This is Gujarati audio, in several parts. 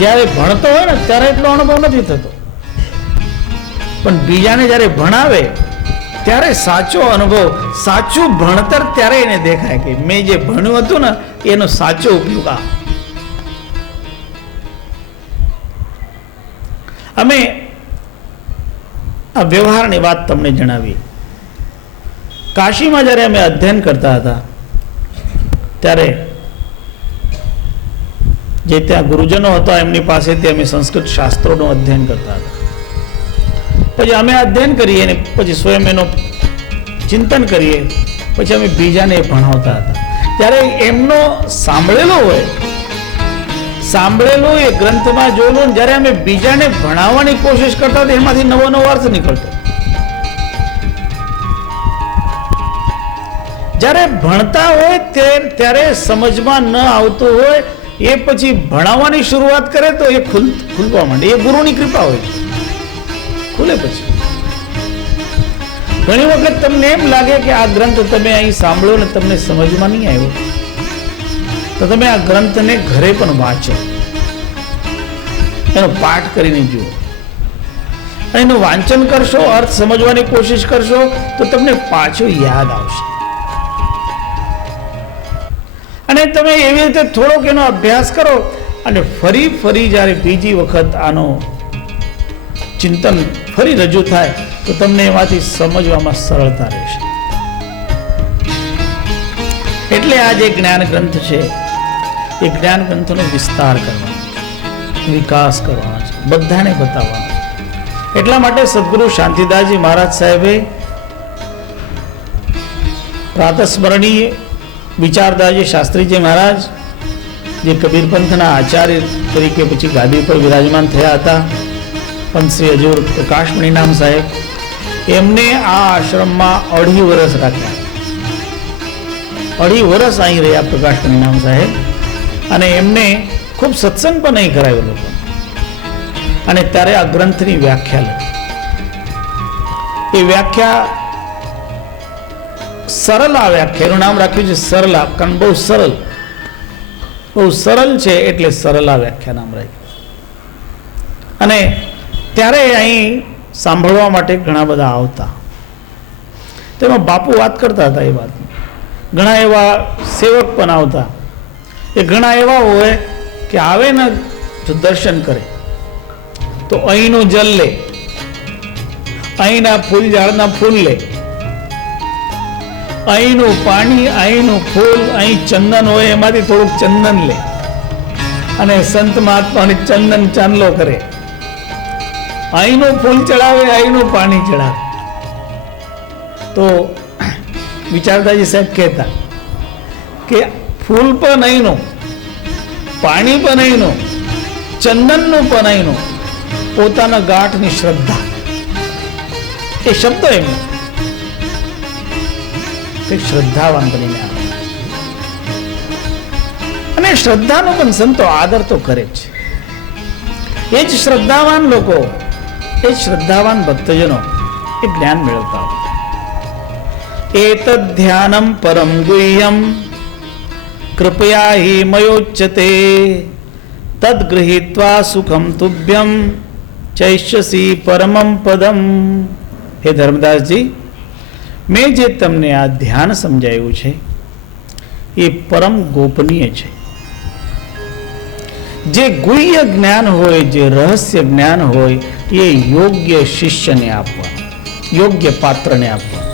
જ્યારે ભણતો હોય ને ત્યારે એટલો અનુભવ નથી થતો, પણ બીજાને જ્યારે ભણાવે ત્યારે સાચો અનુભવ, સાચું ભણતર ત્યારે એને દેખાય કે મેં જે ભણ્યું હતું ને એનો સાચો ઉપયોગ આ. અમે આ વ્યવહારની વાત તમને જણાવી. કાશીમાં જ્યારે અમે અધ્યયન કરતા હતા ત્યારે જે ત્યાં ગુરુજનો હતા એમની પાસેથી અમે સંસ્કૃત શાસ્ત્રોનું અધ્યયન કરતા હતા. પછી અમે અધ્યયન કરીએ ને પછી સ્વયં એનો ચિંતન કરીએ, પછી અમે બીજાને ભણાવતા હતા. ત્યારે એમનો સાંભળેલો એ ગ્રંથમાં જોયેલું, જ્યારે અમે બીજાને ભણાવવાની કોશિશ કરતા હતા એમાંથી નવો નવો અર્થ નીકળતો. જ્યારે ભણતા હોય ત્યારે સમજમાં ન આવતું હોય એ પછી ભણાવવાની શરૂઆત કરે તો એ ખુલવા માંડે. એ ગુરુની કૃપા હોય, ખુલે. પછી ઘણી વખત તમને એમ લાગે કે આ ગ્રંથ તમે અહીં સાંભળો ને તમને સમજમાં નહીં આવ્યો, તો તમે આ ગ્રંથને ઘરે પણ વાંચો, એનો પાઠ કરીને જુઓ, અને એનું વાંચન કરશો, અર્થ સમજવાની કોશિશ કરશો તો તમને પાછો યાદ આવશે. અને તમે એવી રીતે થોડોક એનો અભ્યાસ કરો અને ફરી જ્યારે બીજી વખત આનો ચિંતન ફરી રજૂ થાય તો તમને એમાંથી સમજવામાં સરળતા રહેશે. એટલે આ જે જ્ઞાન ગ્રંથ છે એ જ્ઞાન ગ્રંથનો વિસ્તાર કરવાનો છે, વિકાસ કરવાનો છે, બધાને બતાવવાનો છે. એટલા માટે સદગુરુ શાંતિદાસજી મહારાજ સાહેબે પ્રાતસ્મરણીય વિચારદાસજી શાસ્ત્રીજી મહારાજ જે કબીર પંથના આચાર્ય તરીકે પછી ગાદી પર વિરાજમાન થયા હતા, પંથશ્રી હજુર પ્રકાશમણી નામ સાહેબ, એમને આ આશ્રમમાં 2.5 વર્ષ રાખ્યા. 2.5 વર્ષ અહીં રહ્યા પ્રકાશમણી નામ સાહેબ, અને એમને ખૂબ સત્સંગ પણ અહીં કરાવ્યો લોકો. અને ત્યારે આ ગ્રંથની વ્યાખ્યા લખી. એ વ્યાખ્યા સરળ, આ વ્યાખ્યા એનું નામ રાખ્યું છે સરલા, કારણ બહુ સરળ છે એટલે સરલા વ્યાખ્યા નામ રાખ્યું. અને ત્યારે અહીં સાંભળવા માટે ઘણા બધા આવતા. તેમાં બાપુ વાત કરતા હતા એ વાત. ઘણા એવા સેવક પણ આવતા. એ ઘણા એવા હોય કે આવે ને જો દર્શન કરે તો અહીંનું જલ લે, અહીંના ફૂલ ઝાડના ફૂલ લે, અહીંનું પાણી, અહીંનું ફૂલ, અહીં ચંદન હોય એમાંથી થોડુંક ચંદન લે અને સંત મહાત્માને ચંદન ચાંદલો કરે. અહીંનું ફૂલ ચડાવે, અહીંનું પાણી ચડાવે. તો વિચારદાજી સાહેબ કહેતા કે ફૂલ પણ અહીંનું, પાણી પણ અહીંનું, ચંદનનું પણ અહીંનું, પોતાના ગાંઠની શ્રદ્ધા. એ શબ્દો એમનો શ્રદ્ધાવાન બનીને આવે. અને શ્રદ્ધાનો પણ સંતો આદર તો કરે જ છે. એ જ શ્રદ્ધાવાન લોકો, એ જ શ્રદ્ધાવાન ભક્તજનો એ જ્ઞાન મેળવતા હોય. એતદ ધ્યાનમ પરમ ગુહ્યમ કૃપયા હિ મયોચ્યતે તદ ગૃહીત્વા સુખમ તુભ્યમ ચૈષ્યસી પરમમ પદમ. હે ધર્મદાસજી, મેં જે તમને આ ધ્યાન સમજાવ્યું છે એ પરમ ગોપનીય છે. જે ગુહ્ય જ્ઞાન હોય, જે રહસ્ય જ્ઞાન હોય એ યોગ્ય શિષ્યને આપવા, યોગ્ય પાત્રને આપવા.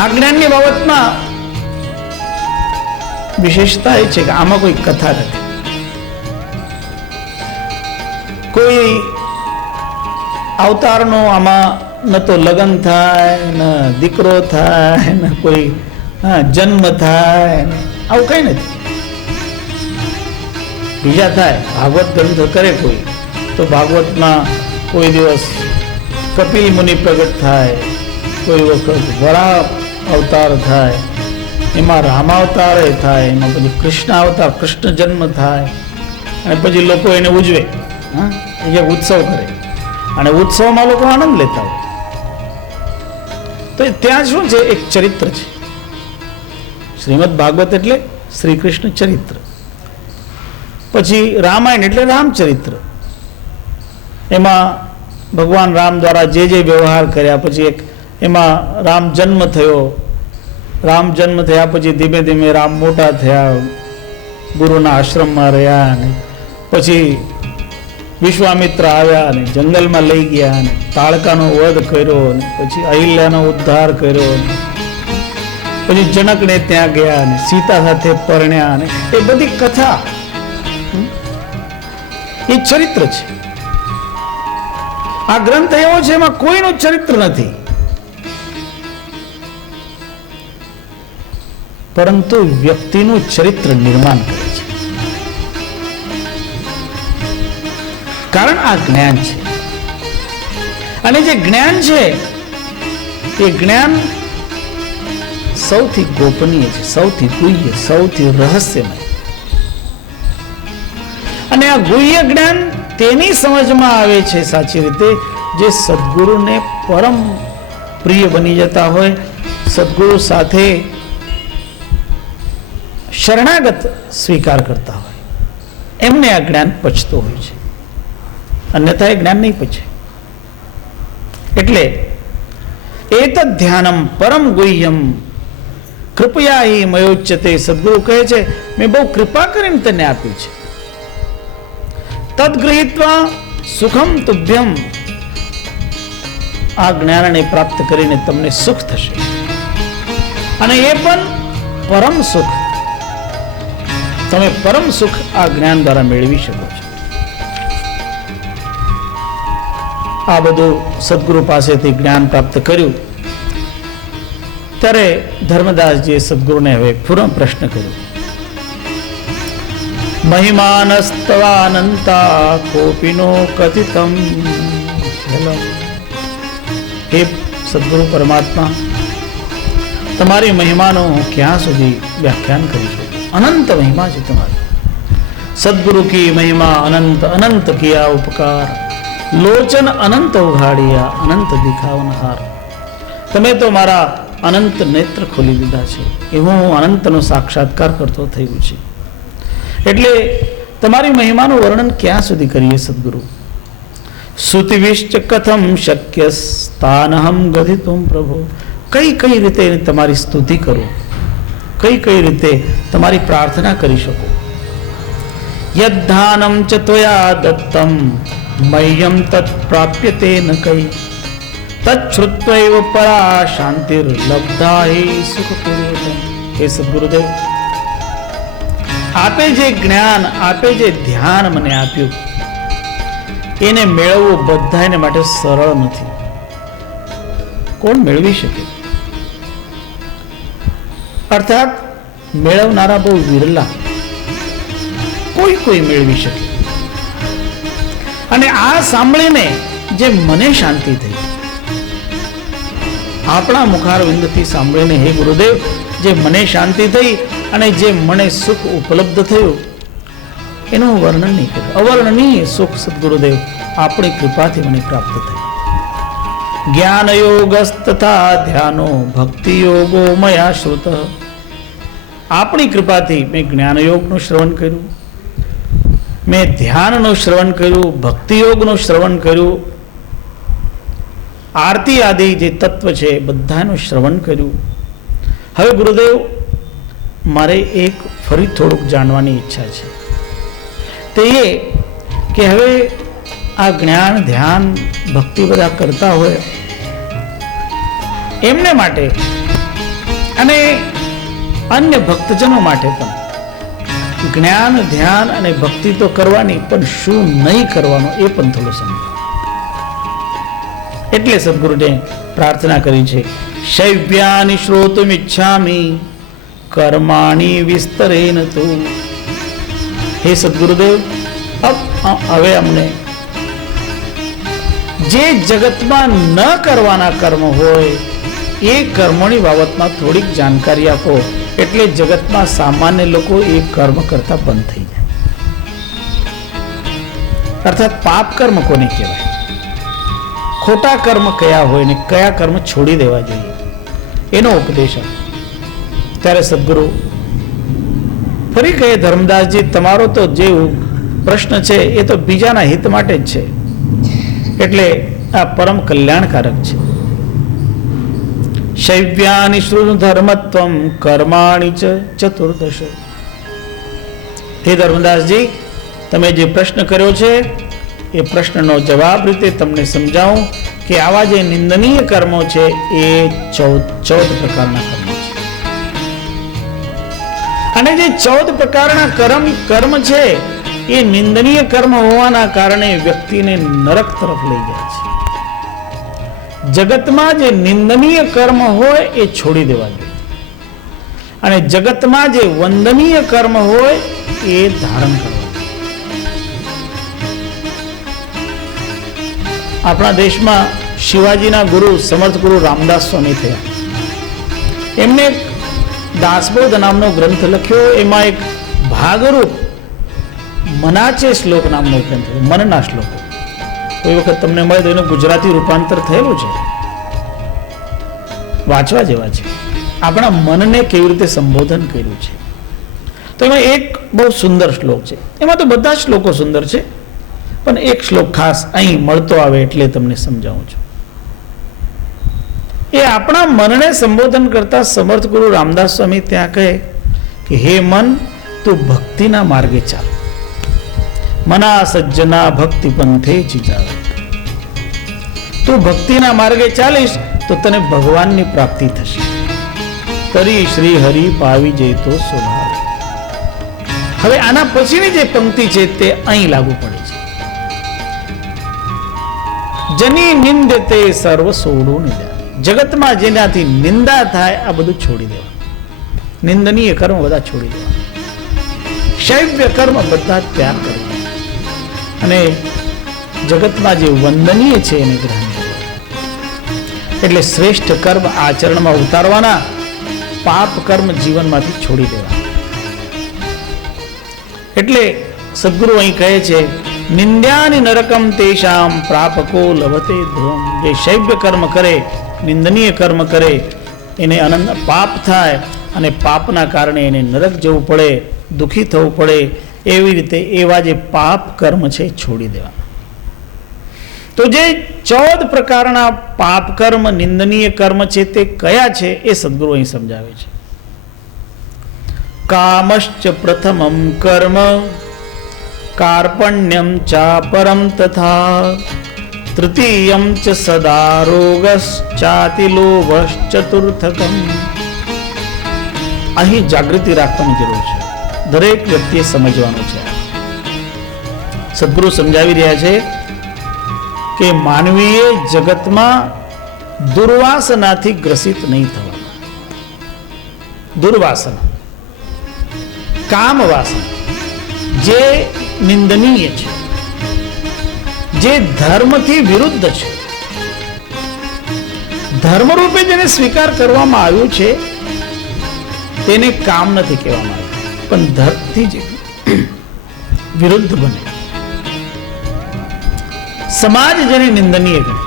આ જ્ઞાનની બાબતમાં વિશેષતા એ છે કે આમાં કોઈ કથા નથી, કોઈ અવતારનો આમાં ન તો લગ્ન થાય, ન દીકરો થાય, ન કોઈ જન્મ થાય, આવું કઈ નથી. બીજા થાય, ભાગવત ગ્રંથ કરે કોઈ તો ભાગવતમાં કોઈ દિવસ કપિલ મુનિ પ્રગટ થાય, કોઈ વખત વરાહ અવતાર થાય, એમાં રામાવતાર થાય, એમાં પછી કૃષ્ણ અવતાર, કૃષ્ણ જન્મ થાય, અને પછી લોકો એને ઉજવે, એક ઉત્સવ કરે, અને ઉત્સવમાં લોકો આનંદ લેતા હોય. તો ત્યાં શું છે? એક ચરિત્ર છે. શ્રીમદ ભાગવત એટલે શ્રી કૃષ્ણ ચરિત્ર. પછી રામાયણ એટલે રામચરિત્ર, એમાં ભગવાન રામ દ્વારા જે જે વ્યવહાર કર્યા, પછી એક એમાં રામ જન્મ થયો, રામ જન્મ થયા પછી ધીમે ધીમે રામ મોટા થયા, ગુરુના આશ્રમમાં રહ્યા, અને પછી વિશ્વામિત્ર આવ્યા અને જંગલમાં લઈ ગયા અને તાળકાનો વધ કર્યો, અને પછી અહિલ્યાનો ઉદ્ધાર કર્યો, પછી જનકને ત્યાં ગયા અને સીતા સાથે પરણ્યા, અને એ બધી કથા એ ચરિત્ર છે. આ ગ્રંથ એવો છે એમાં કોઈનું ચરિત્ર નથી, પરંતુ વ્યક્તિનું ચરિત્ર નિર્માણ કરે છે. કારણ આ જ્ઞાન છે, અને જે જ્ઞાન છે એ જ્ઞાન સૌથી ગોપનીય છે, સૌથી ગુહ્ય, સૌથી રહસ્યમય. અને આ ગુહ્ય જ્ઞાન તેની સમજમાં આવે છે સાચી રીતે જે સદગુરુને પરમ પ્રિય બની જતા હોય, સદગુરુ સાથે શરણાગત સ્વીકાર કરતા હોય, એમને આ જ્ઞાન પચતું હોય છે, અન્યથા એ જ્ઞાન નહીં પચે. એટલે એતદ ધ્યાનમ પરમ ગુહ્યમ કૃપયા હિ મયોચ્યતે. સદગુરુ કહે છે મેં બહુ કૃપા કરીને તને આપ્યું છે. તદ ગૃહીત્વા સુખમ તુભ્યમ. આ જ્ઞાનને પ્રાપ્ત કરીને તમને સુખ થશે, અને એ પણ પરમ સુખ. તમે પરમ સુખ આ જ્ઞાન દ્વારા મેળવી શકો છો. આ બધું સદગુરુ પાસેથી જ્ઞાન પ્રાપ્ત કર્યું ત્યારે ધર્મદાસજીએ સદગુરુને હવે પુનઃ પ્રશ્ન કર્યો, મહિમાનસ્તવાનંતા કોપિનો કથિતમ. હે સદગુરુ પરમાત્મા, તમારી મહિમાનો હું ક્યાં સુધી વ્યાખ્યાન કરી શકું? અનંત મહિમા છે તમારી. સદગુરુ કી મહિમા અનંત, અનંત કિયા ઉપકાર, લોચન અનંત ઉઘાડિયા, અનંત દિખાવનહાર. તમે તો મારા અનંત નેત્ર ખોલી દીધા છે, એવું હું અનંતનો સાક્ષાત્કાર કરતો થયું છે. એટલે તમારી મહિમાનું વર્ણન ક્યાં સુધી કરીએ સદગુરુ? સુતિવિશ્ચ કથમ શક્ય સ્થાનહમ ગધિતુમ પ્રભુ. કઈ કઈ રીતે તમારી સ્તુતિ કરું, કઈ કઈ રીતે તમારી પ્રાર્થના કરી શકો? યદ્ધાનમ ચ ત્વયા દત્તમ મહ્યમ તત્ પ્રાપ્યતે ન કઈ, તચ્છ્રુત્વૈવ પરા શાંતિર લબ્ધા હિ સુખપૂર્વકમ. હે સદગુરુદેવ, આપે જે જ્ઞાન, આપે જે ધ્યાન મને આપ્યું, એને મેળવવું બધાને માટે સરળ નથી. કોણ મેળવી શકે? અર્થાત મેળવનારા બહુ વિરલા, કોઈ કોઈ મેળવી શકે. અને આ સાંભળીને જે મને શાંતિ થઈ, આપણા મુખારવિંદથી સાંભળીને હે ગુરુદેવ જે મને શાંતિ થઈ અને જે મને સુખ ઉપલબ્ધ થયું, એનું વર્ણન નહીં કરું. અવર્ણનીય સુખ સદગુરુદેવ આપણી કૃપાથી મને પ્રાપ્ત થઈ. જ્ઞાન યોગસ્તથા ધ્યાનો ભક્તિ યોગો મયા શ્રુત. આપણી કૃપાથી મેં જ્ઞાન યોગનું શ્રવણ કર્યું, મેં ધ્યાનનું શ્રવણ કર્યું, ભક્તિ યોગનું શ્રવણ કર્યું, આરતી આદિ જે તત્વ છે બધાનું શ્રવણ કર્યું. હવે ગુરુદેવ મારે એક ફરી થોડુંક જાણવાની ઈચ્છા છે. તે એ કે હવે આ જ્ઞાન, ધ્યાન, ભક્તિ બધા કરતા હોય એમને માટે અને અન્ય ભક્તજનો માટે પણ જ્ઞાન, ધ્યાન અને ભક્તિ તો કરવાની, પણ શું નહીં કરવાનું એ પણ થોડું સમજો. એટલે સદગુરુને પ્રાર્થના કરી છે, શૈવ્યાની શ્રોતુમ ઈચ્છામિ કર્માણી વિસ્તરેન તુ. હે સદગુરુદેવ, હવે અમને જે જગતમાં ન કરવાના કર્મ હોય એ કર્મોની બાબતમાં થોડીક જાણકારી આપો, એટલે જગતમાં સામાન્ય લોકો એ કર્મ કરતા બંધ થઈ જાય. અર્થાત પાપ કર્મ કોને કહેવાય, ખોટા કર્મ કયા હોય ને કયા કર્મ છોડી દેવા જોઈએ, એનો ઉપદેશ. ત્યારે સદગુરુ ફરી કહે ધર્મદાસજી, તમારો તો જે પ્રશ્ન છે એ તો બીજાના હિત માટે જ છે, એટલે આ પરમ કલ્યાણકારક છે. શૈવ્યાની શ્રુત ધર્મત્વમ કર્માણી ચ ચતુર્દશ. હે ધર્મદાસજી, તમે જે પ્રશ્ન કર્યો છે એ પ્રશ્નનો જવાબ રીતે તમને સમજાવું કે આવા જે નિંદનીય કર્મો છે એ 14 પ્રકારના કર્મો છે. અને જે 14 પ્રકારના કર્મ છે એ નિંદનીય કર્મ હોવાના કારણે વ્યક્તિને નરક તરફ લઈ જાય છે. જગતમાં જે નિંદનીય કર્મ હોય એ છોડી દેવા જોઈએ, અને જગતમાં જે વંદનીય કર્મ હોય એ ધારણ કરવા. આપણા દેશમાં શિવાજીના ગુરુ સમર્થ ગુરુ રામદાસ સ્વામી થયા. એમને દાસબોધ નામનો ગ્રંથ લખ્યો. એમાં એક ભાગરૂપ મનાચે શ્લોક નામનો ગ્રંથ, મનના શ્લોકો. કોઈ વખત તમને મળે તો એનું ગુજરાતી રૂપાંતર થયેલું છે, વાંચવા જેવા છે. આપણા મનને કેવી રીતે સંબોધન કર્યું છે. તો એમાં એક બહુ સુંદર શ્લોક છે. એમાં તો બધા શ્લોકો સુંદર છે, પણ એક શ્લોક ખાસ અહીં મળતો આવે એટલે તમને સમજાવું છું. એ આપણા મનને સંબોધન કરતા સમર્થ ગુરુ રામદાસ સ્વામી ત્યાં કહે કે હે મન, તું ભક્તિના માર્ગે ચાલ. મના સજ્જના ભક્તિ પંથે ચીજાવે. તું ભક્તિના માર્ગે ચાલીશ તો તને ભગવાનની પ્રાપ્તિ થશે. કરી શ્રી હરિ પાવી જઈ તો સ્વભાવ. હવે આના પછીની જે પંક્તિ છે તે અહીં લાગુ પડે છે. જની નિંદ તે સર્વ સોડું નિંદા. જગતમાં જેનાથી નિંદા થાય આ બધું છોડી દેવા. નિંદનીય કર્મ બધા છોડી દેવા. શૈવ્ય કર્મ બધા ત્યાગ કરવા, અને જગતમાં જે વંદનીય છે એને ગ્રહણ કરવા. એટલે શ્રેષ્ઠ કર્મ આચરણમાં ઉતારવાના, પાપ કર્મ જીવનમાંથી છોડી દેવા. એટલે સદગુરુ અહીં કહે છે નિંદ્યાની નરકમ તેષામ પ્રાપકો લભતે ધ્રુવમ. જે શૈવ્ય કર્મ કરે, નિંદનીય કર્મ કરે, એને અનંત પાપ થાય, અને પાપના કારણે એને નરક જવું પડે, દુઃખી થવું પડે. એવી રીતે એવા જે પાપ કર્મ છે છોડી દેવા. તો જે 14 પ્રકારના પાપ કર્મ, નિંદનીય કર્મ છે તે કયા છે એ સદગુરુ અહીં સમજાવે છે. કામશ્ચ પ્રથમમ કર્મ કાર્પણ્યમ ચા પરમ તથા તૃતીયમ ચ સદા રોગશ્ચાતિ લોભશ્ચતુર્થકમ. અહીં જાગૃતિ રાખવાની જરૂર છે. દરેક વ્યક્તિએ સમજવાનું છે. સદગુરુ સમજાવી રહ્યા છે કે માનવીએ જગતમાં દુર્વાસનાથી ગ્રસિત નહીં થવાનું. દુર્વાસના, કામ વાસના જે નિંદનીય છે, જે ધર્મથી વિરુદ્ધ છે, ધર્મરૂપે જેને સ્વીકાર કરવામાં આવ્યું છે તેને કામ નથી કહેવામાં આવ્યું, પણ ધર્મથી જે વિરુદ્ધ બને, સમાજ જેને નિંદનીય ગણે,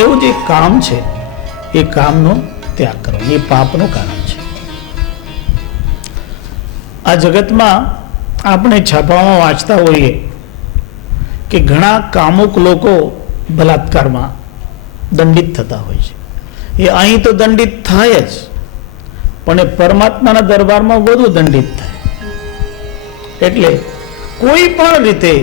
એવું જે કામ છે એ કામનો ત્યાગ કરવો, એ પાપનું કારણ છે. આ જગતમાં આપણે છાપામાં વાંચતા હોઈએ કે ઘણા કામુક લોકો બલાત્કારમાં દંડિત થતા હોય છે. એ અહીં તો દંડિત થાય જ, પણ એ પરમાત્માના દરબારમાં વધુ દંડિત થાય. એટલે કોઈ પણ રીતે